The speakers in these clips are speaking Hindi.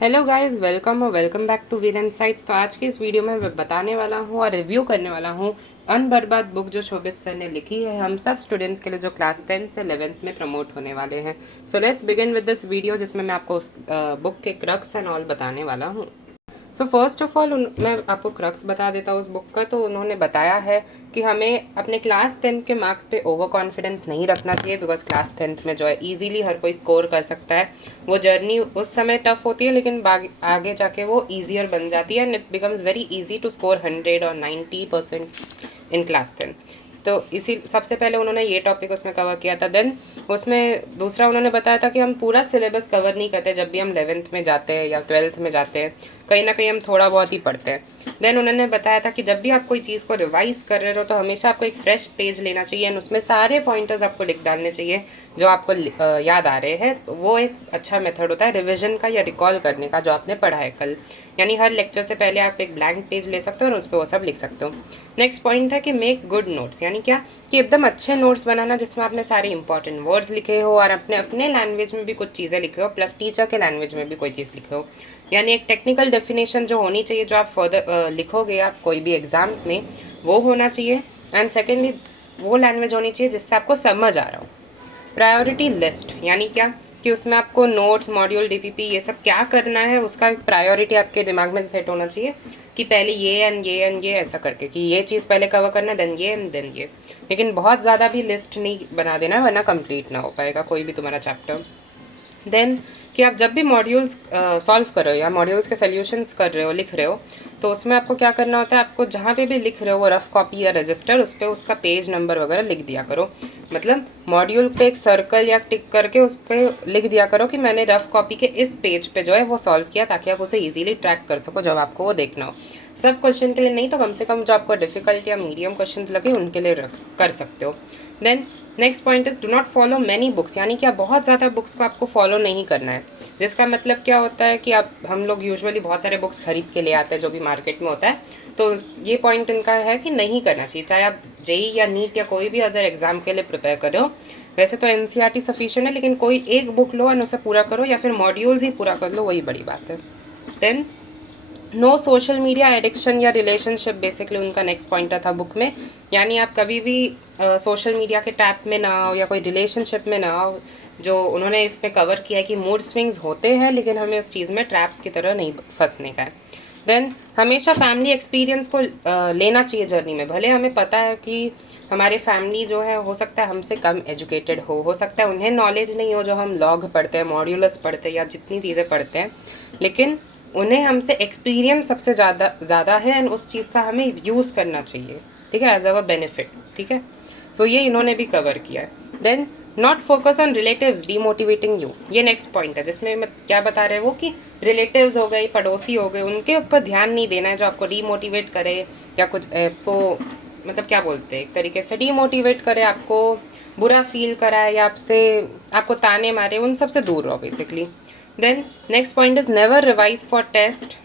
हेलो गाइस, वेलकम और welcome back to Veer insights. तो आज के इस वीडियो में मैं बताने वाला हूँ और रिव्यू करने वाला हूँ अनबर्बाद बुक जो शोभित सर ने लिखी है हम सब स्टूडेंट्स के लिए जो क्लास 10 से 11th में प्रमोट होने वाले हैं। So let's begin with this video जिसमें मैं आपको उस बुक के क्रक्स एंड ऑल बताने वाला हूँ। सो फर्स्ट ऑफ ऑल मैं आपको क्रक्स बता देता हूँ उस बुक का। तो उन्होंने बताया है कि हमें अपने क्लास 10 के मार्क्स पे ओवर कॉन्फिडेंस नहीं रखना चाहिए, बिकॉज क्लास 10th में जो है इजीली हर कोई स्कोर कर सकता है। वो जर्नी उस समय टफ होती है, लेकिन आगे जाके वो ईजियर बन जाती है and it becomes very easy to score 100 और 90% इन क्लास 10। तो इसी सबसे पहले उन्होंने ये टॉपिक उसमें कवर किया था। देन उसमें दूसरा उन्होंने बताया था कि हम पूरा सिलेबस कवर नहीं करते जब भी हम 11th में जाते हैं या 12th में जाते हैं, कहीं ना कहीं हम थोड़ा बहुत ही पढ़ते हैं। देन उन्होंने बताया था कि जब भी आप कोई चीज़ को रिवाइज कर रहे हो तो हमेशा आपको एक फ्रेश पेज लेना चाहिए एंड उसमें सारे पॉइंटर्स आपको लिख डालने चाहिए जो आपको याद आ रहे हैं। तो वो एक अच्छा मेथड होता है रिविजन का या रिकॉल करने का जो आपने पढ़ा है कल। यानी हर लेक्चर से पहले आप एक ब्लैंक पेज ले सकते हो और उस पर वो सब लिख सकते हो। नेक्स्ट पॉइंट है कि मेक गुड नोट्स, यानी क्या कि एकदम अच्छे नोट्स बनाना जिसमें आपने सारे इंपॉर्टेंट वर्ड्स लिखे हो और अपने अपने लैंग्वेज में भी कुछ चीज़ें लिखे हो, प्लस टीचर के लैंग्वेज में भी कोई चीज़ लिखे हो। यानी एक टेक्निकल डेफिनेशन जो होनी चाहिए जो आप फर्दर लिखोगे आप कोई भी एग्जाम्स में, वो होना चाहिए। एंड सेकेंडली वो लैंग्वेज होनी चाहिए जिससे आपको समझ आ रहा हो। प्रायोरिटी लिस्ट यानी क्या कि उसमें आपको नोट्स, मॉड्यूल, डीपीपी ये सब क्या करना है उसका प्रायोरिटी आपके दिमाग में सेट होना चाहिए कि पहले ये एंड ये एंड ये ऐसा करके कि ये चीज़ पहले कवर करना, देन ये एंड देन ये। लेकिन बहुत ज़्यादा भी लिस्ट नहीं बना देना वरना कंप्लीट ना हो पाएगा कोई भी तुम्हारा चैप्टर। देन कि आप जब भी मॉड्यूल्स सॉल्व कर रहे हो या मॉड्यूल्स के सोल्यूशंस कर रहे हो, लिख रहे हो, तो उसमें आपको क्या करना होता है, आपको जहाँ पे भी लिख रहे हो वो रफ कॉपी या रजिस्टर उस पर उसका पेज नंबर वगैरह लिख दिया करो। मतलब मॉड्यूल पे एक सर्कल या टिक करके उस पर लिख दिया करो कि मैंने रफ कॉपी के इस पेज पे जो है वो सॉल्व किया, ताकि आप उसे ईजिली ट्रैक कर सको जब आपको वो देखना हो। सब क्वेश्चन के लिए नहीं तो कम से कम जो आपको डिफिकल्ट या मीडियम क्वेश्चन लगे उनके लिए कर सकते हो। Then next point is do not follow many books, यानी कि आप बहुत ज़्यादा बुक्स को आपको फॉलो नहीं करना है। जिसका मतलब क्या होता है कि आप हम लोग यूजुअली बहुत सारे बुक्स खरीद के ले आते हैं जो भी मार्केट में होता है। तो ये पॉइंट इनका है कि नहीं करना चाहिए, चाहे आप जेई या नीट या कोई भी अदर एग्जाम के लिए प्रिपेयर कर रहे हो। वैसे तो एनसीईआरटी सफिशिएंट है, लेकिन कोई एक बुक लो और उसे पूरा करो या फिर मॉड्यूल्स ही पूरा कर लो, वही बड़ी बात है। Then no social media addiction या रिलेशनशिप, बेसिकली उनका नेक्स्ट पॉइंटर था बुक में। यानी आप कभी भी सोशल मीडिया के टैप में ना आओ या कोई रिलेशनशिप में ना आओ। जो उन्होंने इस पे कवर किया है कि मूड स्विंग्स होते हैं लेकिन हमें उस चीज़ में ट्रैप की तरह नहीं फंसने का है। देन हमेशा फैमिली एक्सपीरियंस को लेना चाहिए जर्नी में। भले हमें पता है कि हमारे फैमिली जो है हो सकता है हमसे कम एजुकेटेड हो सकता है उन्हें नॉलेज नहीं हो जो हम लॉग पढ़ते हैं, मॉड्यूलस पढ़ते हैं या जितनी चीज़ें पढ़ते हैं, लेकिन उन्हें हमसे एक्सपीरियंस सबसे ज़्यादा है एंड उस चीज़ का हमें यूज़ करना चाहिए, ठीक है, एज अ बेनिफिट। ठीक है, तो ये इन्होंने भी कवर किया है। Then not focus on relatives demotivating you, ये नेक्स्ट पॉइंट है जिसमें मैं क्या बता रहे हैं वो कि रिलेटिव्स हो गए, पड़ोसी हो गए, उनके ऊपर ध्यान नहीं देना है जो आपको डीमोटिवेट करे या कुछ आपको मतलब क्या बोलते हैं एक तरीके से डीमोटिवेट करे, आपको बुरा फील कराए या आपको ताने मारे, उन सब से दूर रहो basically. Then next point is never revise for test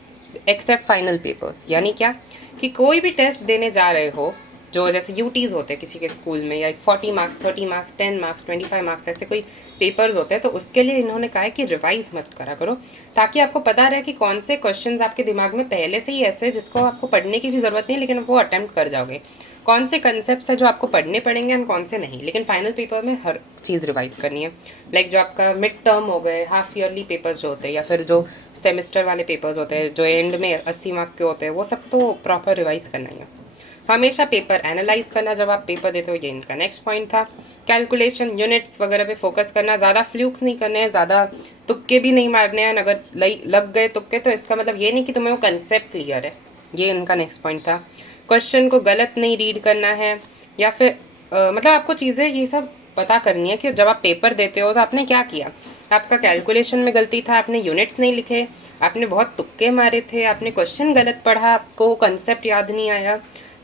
except final papers, यानी क्या कि कोई भी टेस्ट देने जा रहे हो जो जैसे यूटीज़ होते हैं किसी के स्कूल में, या 40 मार्क्स, 30 मार्क्स, 10 मार्क्स, 25 मार्क्स, ऐसे कोई पेपर्स होते हैं, तो उसके लिए इन्होंने कहा है कि रिवाइज मत करा करो, ताकि आपको पता रहे कि कौन से क्वेश्चंस आपके दिमाग में पहले से ही ऐसे जिसको आपको पढ़ने की भी ज़रूरत नहीं लेकिन वो अटैम्प्ट कर जाओगे, कौन से कंसेप्ट है जो आपको पढ़ने पड़ेंगे एंड कौन से नहीं। लेकिन फाइनल पेपर में हर चीज़ रिवाइज करनी है। लाइक जो आपका मिड टर्म हो गए, हाफ ईयरली पेपर्स जो होते हैं या फिर जो सेमेस्टर वाले पेपर्स होते हैं जो एंड में 80 मार्क के होते हैं, वो सब तो प्रॉपर रिवाइज करना ही है। हमेशा पेपर एनालाइज करना जब आप पेपर देते हो, ये इनका नेक्स्ट पॉइंट था। कैलकुलेशन, यूनिट्स वगैरह पे फोकस करना, ज़्यादा फ्लूक्स नहीं करने हैं, ज़्यादा तुक्के भी नहीं मारने हैं। अगर लग गए तुक्के तो इसका मतलब ये नहीं कि तुम्हें वो कंसेप्ट क्लियर है, ये इनका नेक्स्ट पॉइंट था। क्वेश्चन को गलत नहीं रीड करना है, या फिर मतलब आपको चीज़ें ये सब पता करनी है कि जब आप पेपर देते हो तो आपने क्या किया। आपका कैलकुलेशन में गलती था, आपने यूनिट्स नहीं लिखे, आपने बहुत तुक्के मारे थे, आपने क्वेश्चन गलत पढ़ा, आपको कंसेप्ट याद नहीं आया,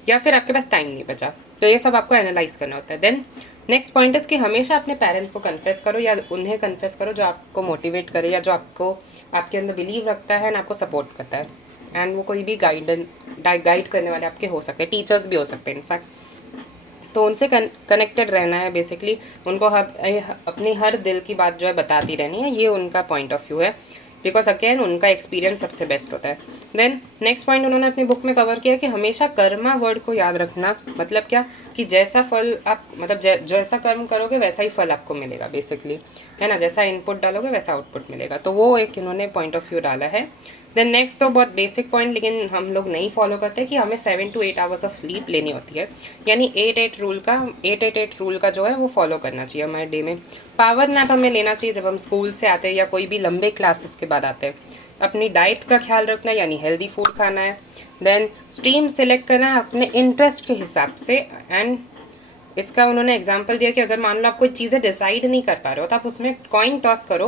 या फिर आपके पास टाइम नहीं बचा। तो ये सब आपको एनालाइज करना होता है। देन नेक्स्ट पॉइंट इज कि हमेशा अपने पेरेंट्स को कन्फेस करो या उन्हें कन्फेस करो जो आपको मोटिवेट करे या जो आपको आपके अंदर बिलीव रखता है ना, आपको सपोर्ट करता है। एंड वो कोई भी गाइड करने वाले आपके हो सकते हैं, टीचर्स भी हो सकते हैं इनफैक्ट। तो उनसे कनेक्टेड रहना है बेसिकली, उनको अपनी हर दिल की बात जो है बताती रहनी है, ये उनका पॉइंट ऑफ व्यू है। बिकॉज अगेन उनका एक्सपीरियंस सबसे बेस्ट होता है। देन नेक्स्ट पॉइंट उन्होंने अपनी बुक में कवर किया कि हमेशा कर्मा वर्ड को याद रखना। मतलब क्या कि जैसा फल आप मतलब जैसा कर्म करोगे वैसा ही फल आपको मिलेगा बेसिकली, है ना, जैसा इनपुट डालोगे वैसा आउटपुट मिलेगा। तो वो एक इन्होंने पॉइंट ऑफ व्यू डाला है। देन नेक्स्ट तो बहुत बेसिक पॉइंट लेकिन हम लोग नहीं फॉलो करते कि हमें 7 to 8 आवर्स ऑफ स्लीप लेनी होती है, यानी 8-8 रूल का जो है वो फॉलो करना चाहिए हमारे डे में। पावर नैप हमें लेना चाहिए जब हम स्कूल से आते हैं या कोई भी लंबे क्लासेस के बाद आते हैं। अपनी डाइट का ख्याल रखना है, यानी हेल्दी फूड खाना है। देन स्ट्रीम सेलेक्ट करना है अपने इंटरेस्ट के हिसाब से। एंड इसका उन्होंने एग्जाम्पल दिया कि अगर मान लो आप कोई चीज़ें डिसाइड नहीं कर पा रहे हो तो आप उसमें कॉइन टॉस करो,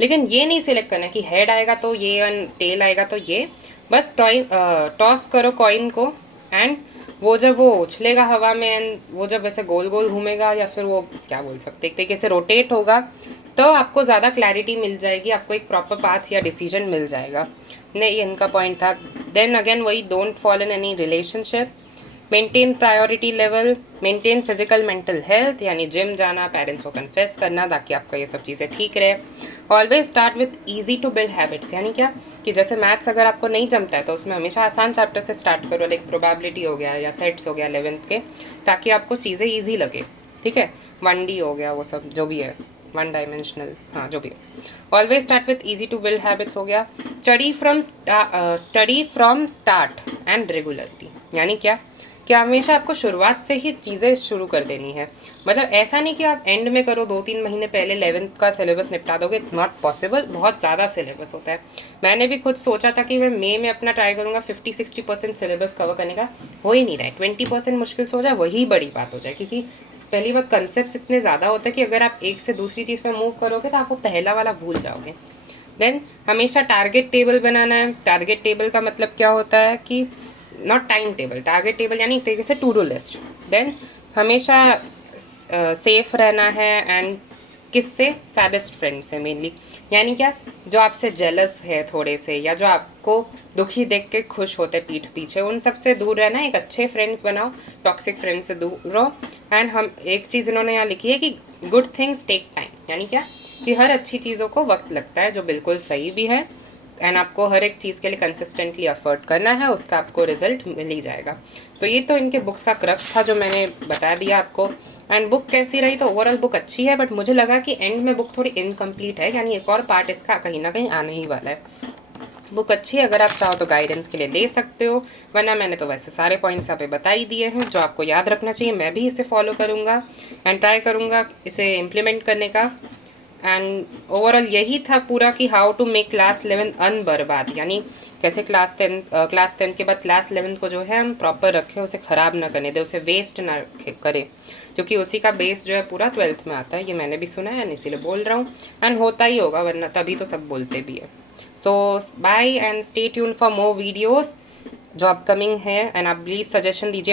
लेकिन ये नहीं सिलेक्ट करना कि हेड आएगा तो ये और टेल आएगा तो ये, बस टॉस करो कॉइन को। एंड वो जब वो उछलेगा हवा में एंड वो जब ऐसे गोल गोल घूमेगा या फिर वो क्या बोल सकते एक तरीके से रोटेट होगा, तो आपको ज़्यादा क्लैरिटी मिल जाएगी, आपको एक प्रॉपर पाथ या डिसीजन मिल जाएगा। नहीं, इनका पॉइंट था। देन अगेन वही, don't fall in any relationship, maintain priority level, maintain physical mental health, यानी जिम जाना, पेरेंट्स को कन्फेस करना ताकि आपका ये सब चीज़ें ठीक रहे। Always start with easy to build habits, यानी क्या कि जैसे मैथ्स अगर आपको नहीं जमता है तो उसमें हमेशा आसान चैप्टर से स्टार्ट करो, लाइक प्रोबेबिलिटी हो गया या सेट्स हो गया 11th के, ताकि आपको चीज़ें ईजी लगे। ठीक है, 1D हो गया, वो सब जो भी है, 1 डायमेंशनल, हाँ जो भी है। Always start with easy to build habits हो गया। Study from start and regularly, यानी क्या कि हमेशा आपको शुरुआत से ही चीज़ें शुरू कर देनी है। मतलब ऐसा नहीं कि आप एंड में करो, 2-3 महीने पहले 11th का सिलेबस निपटा दोगे, इट्स नॉट पॉसिबल, बहुत ज़्यादा सिलेबस होता है। मैंने भी खुद सोचा था कि मैं मई में अपना ट्राई करूँगा 50-60% सिलेबस कवर करने का, हो ही नहीं रहा है। 20% मुश्किल से हो जाए वही बड़ी बात हो जाए, क्योंकि पहली बात कंसेप्ट इतने ज़्यादा होते हैं कि अगर आप एक से दूसरी चीज़ पर मूव करोगे तो आपको पहला वाला भूल जाओगे। देन हमेशा टारगेट टेबल बनाना है। टारगेट टेबल का मतलब क्या होता है कि not time table, target table यानी एक तरीके से टू डू लिस्ट। देन हमेशा सेफ रहना है। एंड किससे? सैडेस्ट फ्रेंड से मेनली, यानी क्या, जो आपसे जेलस है थोड़े से या जो आपको दुखी देख के खुश होते पीठ पीछे, उन सब से दूर रहना। एक अच्छे फ्रेंड्स बनाओ, टॉक्सिक फ्रेंड्स से दूर रहो। एंड हम एक चीज़ इन्होंने यहाँ लिखी है कि गुड थिंग्स टेक टाइम, यानी क्या कि हर अच्छी चीज़ों को वक्त लगता है, जो बिल्कुल सही भी है। एंड आपको हर एक चीज़ के लिए कंसिस्टेंटली एफर्ट करना है, उसका आपको रिजल्ट मिल ही जाएगा। तो ये तो इनके बुक्स का क्रक्स था जो मैंने बता दिया आपको। एंड बुक कैसी रही? तो ओवरऑल बुक अच्छी है, बट मुझे लगा कि एंड में बुक थोड़ी इनकम्प्लीट है, यानी एक और पार्ट इसका कहीं ना कहीं आने ही वाला है। बुक अच्छी है, अगर आप चाहो तो गाइडेंस के लिए ले सकते हो, वरना मैंने तो वैसे सारे पॉइंट्स यहाँ पे बता ही दिए हैं जो आपको याद रखना चाहिए। मैं भी इसे फॉलो करूँगा एंड ट्राई करूँगा इसे इम्प्लीमेंट करने का। एंड ओवरऑल यही था पूरा कि हाउ टू मेक क्लास 11 अनबर्बाद, यानी कैसे क्लास 10 के बाद क्लास 11 को जो है हम प्रॉपर रखें, उसे ख़राब ना करने दें, उसे वेस्ट ना करें, क्योंकि उसी का बेस जो है पूरा 12th में आता है। ये मैंने भी सुना है, इसीलिए बोल रहा हूँ। एंड होता ही होगा, वरना तभी तो सब बोलते भी है। So bye and stay tuned for more videos जो अपकमिंग है। एंड आप प्लीज़ सजेशन दीजिए